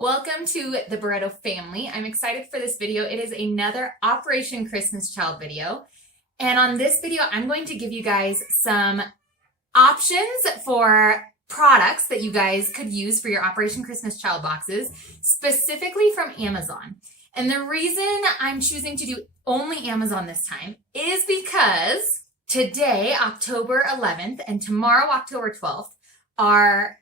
Welcome to the Barreto family. I'm excited for this video. It is another Operation Christmas Child video. And on this video, I'm going to give you guys some options for products that you guys could use for your Operation Christmas Child boxes, specifically from Amazon. And the reason I'm choosing to do only Amazon this time is because today, October 11th, and tomorrow, October 12th, are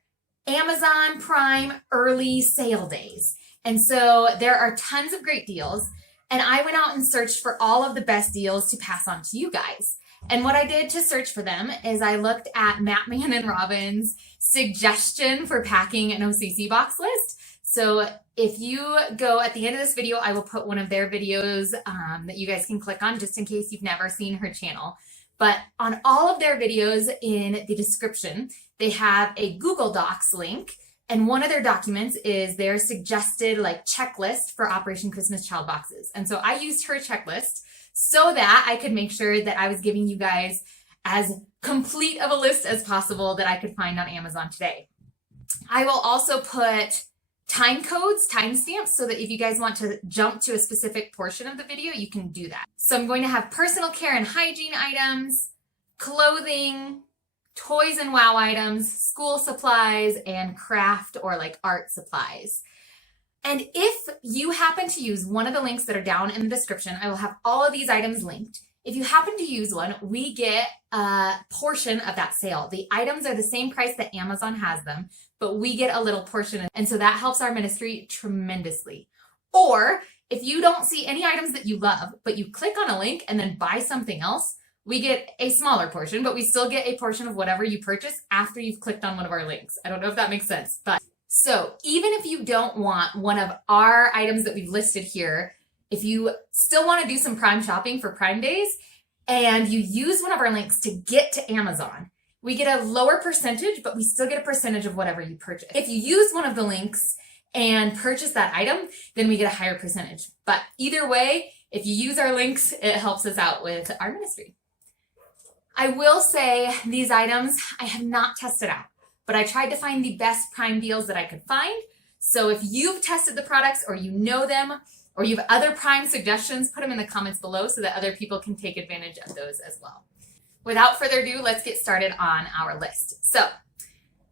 Amazon Prime early sale days. And so there are tons of great deals. And I went out and searched for all of the best deals to pass on to you guys. And what I did to search for them is I looked at Mattman and Robin's suggestion for packing an OCC box list. So if you go at the end of this video, I will put one of their videos that you guys can click on just in case you've never seen her channel. But on all of their videos in the description, they have a Google Docs link. And one of their documents is their suggested checklist for Operation Christmas Child boxes. And so I used her checklist so that I could make sure that I was giving you guys as complete of a list as possible that I could find on Amazon today. I will also put time codes, timestamps, so that if you guys want to jump to a specific portion of the video, you can do that. So I'm going to have personal care and hygiene items, clothing, toys and wow items, school supplies, and craft or art supplies. And if you happen to use one of the links that are down in the description, I will have all of these items linked. If you happen to use one, we get a portion of that sale. The items are the same price that Amazon has them, but we get a little portion. And so that helps our ministry tremendously. Or if you don't see any items that you love, but you click on a link and then buy something else, we get a smaller portion, but we still get a portion of whatever you purchase after you've clicked on one of our links. I don't know if that makes sense, but so even if you don't want one of our items that we've listed here, if you still want to do some Prime shopping for Prime days and you use one of our links to get to Amazon, we get a lower percentage, but we still get a percentage of whatever you purchase. If you use one of the links and purchase that item, then we get a higher percentage. But either way, if you use our links, it helps us out with our ministry. I will say these items I have not tested out, but I tried to find the best Prime deals that I could find. So if you've tested the products or you know them or you have other Prime suggestions, put them in the comments below so that other people can take advantage of those as well. Without further ado, let's get started on our list. So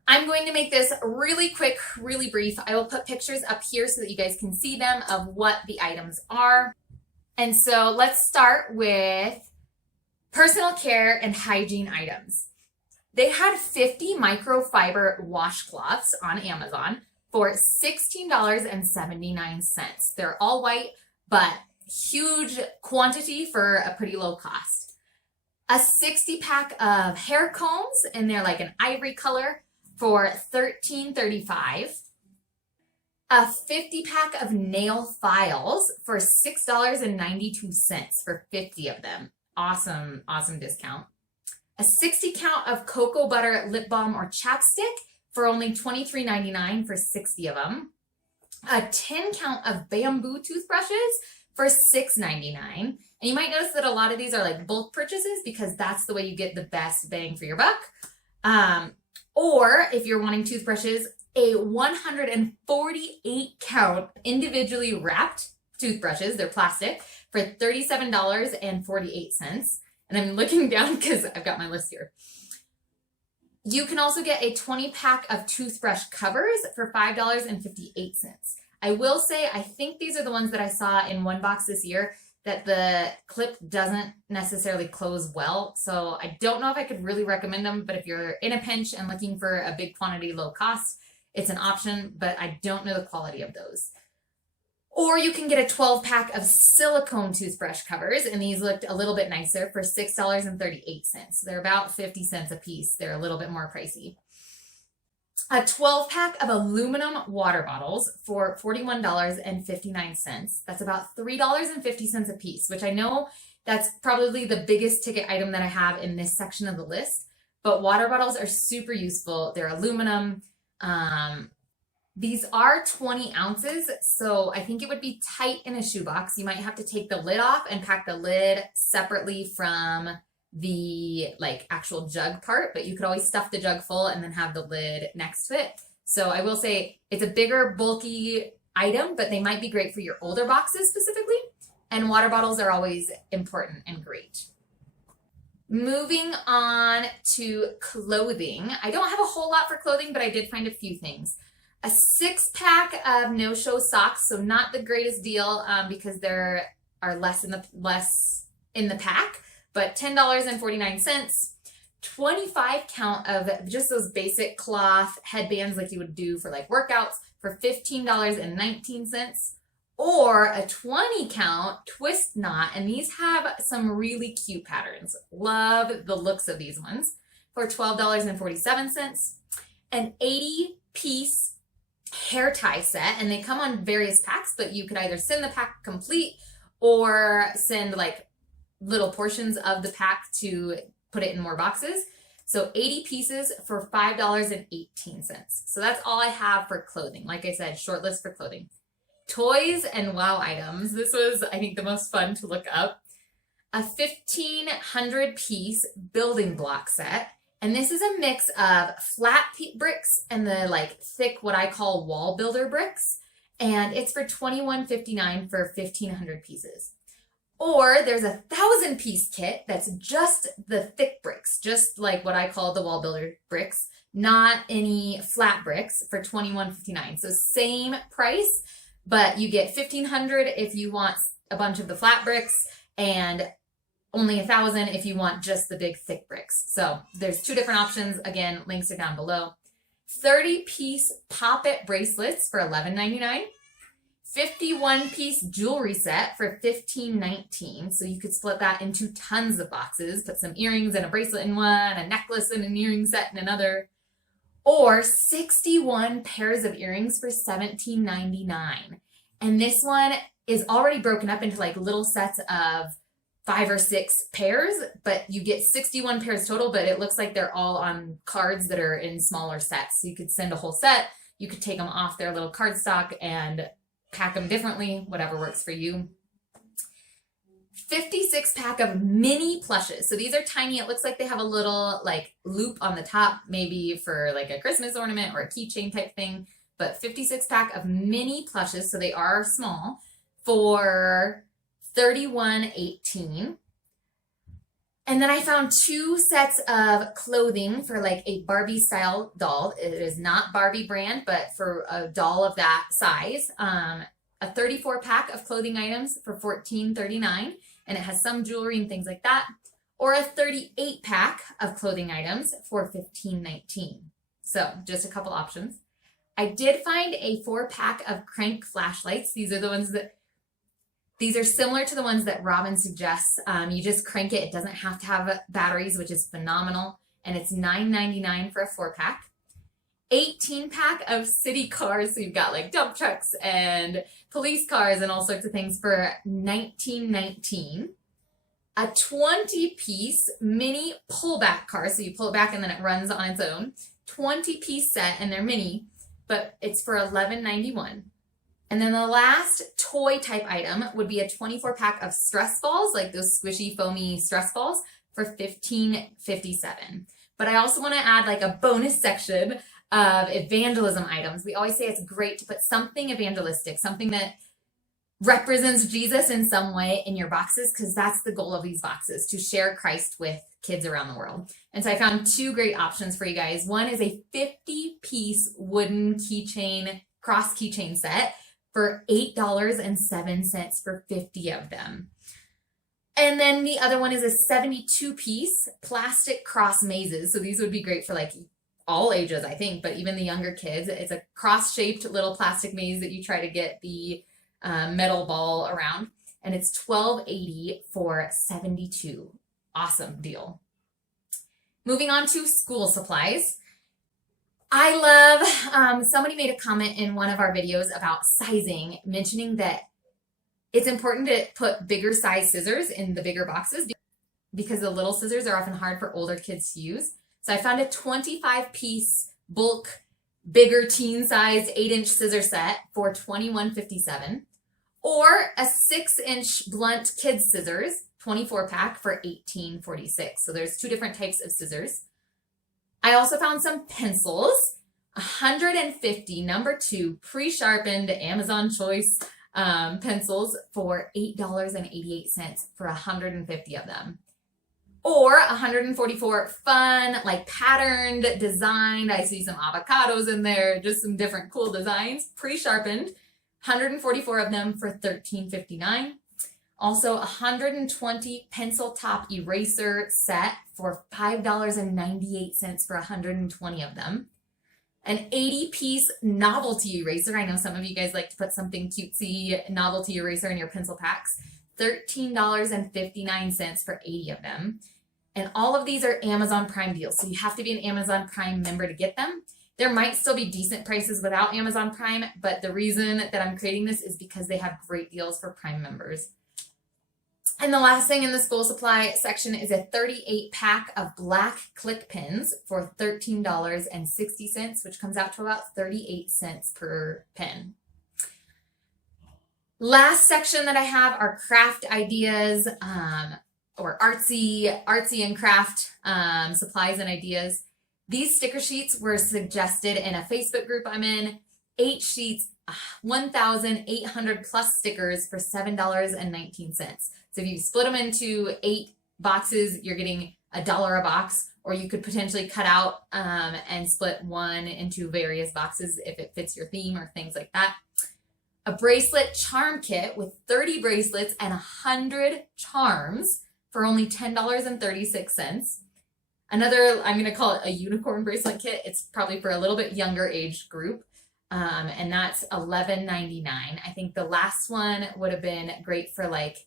I'm going to make this really quick, really brief. I will put pictures up here so that you guys can see them of what the items are. And so let's start with personal care and hygiene items. They had 50 microfiber washcloths on Amazon for $16.79. They're all white, but huge quantity for a pretty low cost. A 60-pack of hair combs, and they're like an ivory color, for $13.35. A 50-pack of nail files for $6.92 for 50 of them. Awesome, awesome discount. A 60 count of cocoa butter lip balm or chapstick for only $23.99 for 60 of them. A 10 count of bamboo toothbrushes for $6.99. And you might notice that a lot of these are bulk purchases because that's the way you get the best bang for your buck. Or if you're wanting toothbrushes, a 148 count individually wrapped toothbrushes, they're plastic, for $37.48. And I'm looking down because I've got my list here. You can also get a 20 pack of toothbrush covers for $5.58. I will say, I think these are the ones that I saw in one box this year that the clip doesn't necessarily close well. So I don't know if I could really recommend them, but if you're in a pinch and looking for a big quantity, low cost, it's an option, but I don't know the quality of those. Or you can get a 12 pack of silicone toothbrush covers, and these looked a little bit nicer for $6.38. They're about 50 cents a piece. They're a little bit more pricey. A 12 pack of aluminum water bottles for $41.59. That's about $3.50 a piece, which I know that's probably the biggest ticket item that I have in this section of the list. But water bottles are super useful. They're aluminum. These are 20 ounces, so I think it would be tight in a shoebox. You might have to take the lid off and pack the lid separately from the actual jug part, but you could always stuff the jug full and then have the lid next to it. So I will say it's a bigger, bulky item, but they might be great for your older boxes specifically. And water bottles are always important and great. Moving on to clothing. I don't have a whole lot for clothing, but I did find a few things. A 6-pack of no-show socks, so not the greatest deal because there are less in the pack, but $10.49. 25 count of just those basic cloth headbands like you would do for like workouts for $15.19. Or a 20 count twist knot, and these have some really cute patterns. Love the looks of these ones, for $12.47. An 80-piece hair tie set, and they come on various packs, but you could either send the pack complete or send like little portions of the pack to put it in more boxes. So 80 pieces for $5.18. So that's all I have for clothing. Like I said, short list for clothing. Toys and wow items. This was, I think, the most fun to look up. A 1,500-piece building block set. And this is a mix of flat bricks and the like thick, what I call wall builder bricks. And it's for $21.59 for 1,500 pieces. Or there's a 1,000-piece kit that's just the thick bricks, just like what I call the wall builder bricks, not any flat bricks, for $21.59. So same price, but you get 1,500 if you want a bunch of the flat bricks and only 1,000 if you want just the big thick bricks. So there's two different options. Again, links are down below. 30-piece Pop-It bracelets for $11.99. 51-piece jewelry set for $15.19. So you could split that into tons of boxes, put some earrings and a bracelet in one, a necklace and an earring set in another. Or 61 pairs of earrings for $17.99. And this one is already broken up into like little sets of 5 or 6 pairs, but you get 61 pairs total, but it looks like they're all on cards that are in smaller sets. So you could send a whole set, you could take them off their little cardstock and pack them differently, whatever works for you. 56-pack of mini plushes. So these are tiny. It looks like they have a little like loop on the top, maybe for like a Christmas ornament or a keychain type thing, but 56-pack of mini plushes. So they are small, for $31.18. And then I found 2 sets of clothing for like a Barbie style doll. It is not Barbie brand, but for a doll of that size. A 34-pack of clothing items for $14.39. And it has some jewelry and things like that. Or a 38-pack of clothing items for $15.19. So just a couple options. I did find a 4-pack of crank flashlights. These are similar to the ones that Robin suggests. You just crank it. It doesn't have to have batteries, which is phenomenal. And it's $9.99 for a 4-pack. 18-pack of city cars. So you've got like dump trucks and police cars and all sorts of things for $19.19. A 20-piece mini pullback car. So you pull it back and then it runs on its own. 20-piece set, and they're mini, but it's for $11.91. And then the last toy type item would be a 24-pack of stress balls, like those squishy, foamy stress balls, for $15.57. But I also want to add like a bonus section of evangelism items. We always say it's great to put something evangelistic, something that represents Jesus in some way in your boxes, because that's the goal of these boxes, to share Christ with kids around the world. And so I found 2 great options for you guys. One is a 50-piece wooden keychain, cross keychain set for $8.07 for 50 of them. And then the other one is a 72-piece plastic cross mazes. So these would be great for like all ages, I think, but even the younger kids. It's a cross-shaped little plastic maze that you try to get the metal ball around. And it's $12.80 for 72. Awesome deal. Moving on to school supplies. I love, somebody made a comment in one of our videos about sizing, mentioning that it's important to put bigger size scissors in the bigger boxes because the little scissors are often hard for older kids to use. So I found a 25-piece bulk, bigger teen-sized 8-inch scissor set for $21.57, or a 6-inch blunt kids scissors, 24-pack for $18.46. So there's 2 different types of scissors. I also found some pencils. 150 number 2 pre-sharpened Amazon Choice pencils for $8.88 for 150 of them. Or 144 fun, like patterned, designed, I see some avocados in there, just some different cool designs, pre-sharpened, 144 of them for $13.59. Also 120 pencil top eraser set for $5.98 for 120 of them. An 80-piece novelty eraser. I know some of you guys like to put something cutesy novelty eraser in your pencil packs. $13.59 for 80 of them. And all of these are Amazon Prime deals, so you have to be an Amazon Prime member to get them. There might still be decent prices without Amazon Prime, but the reason that I'm creating this is because they have great deals for Prime members. And the last thing in the school supply section is a 38-pack of black click pens for $13.60, which comes out to about 38 cents per pen. Last section that I have are craft ideas, or artsy and craft supplies and ideas. These sticker sheets were suggested in a Facebook group I'm in. 8 sheets, 1,800 plus stickers for $7.19. So if you split them into 8 boxes, you're getting $1 a box, or you could potentially cut out and split one into various boxes if it fits your theme or things like that. A bracelet charm kit with 30 bracelets and 100 charms for only $10.36. Another, I'm going to call it a unicorn bracelet kit. It's probably for a little bit younger age group. And that's $11.99. I think the last one would have been great for like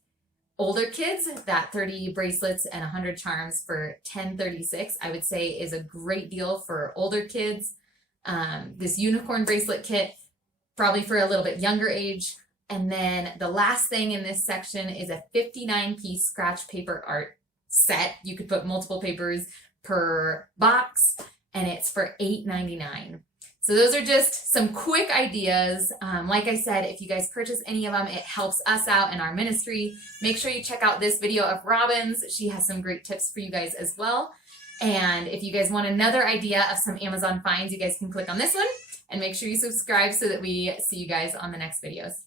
older kids. That 30 bracelets and 100 charms for $10.36, I would say is a great deal for older kids. This unicorn bracelet kit, probably for a little bit younger age. And then the last thing in this section is a 59-piece scratch paper art set. You could put multiple papers per box, and it's for $8.99. So those are just some quick ideas. Like I said, if you guys purchase any of them, it helps us out in our ministry. Make sure you check out this video of Robin's. She has some great tips for you guys as well. And if you guys want another idea of some Amazon finds, you guys can click on this one and make sure you subscribe so that we see you guys on the next videos.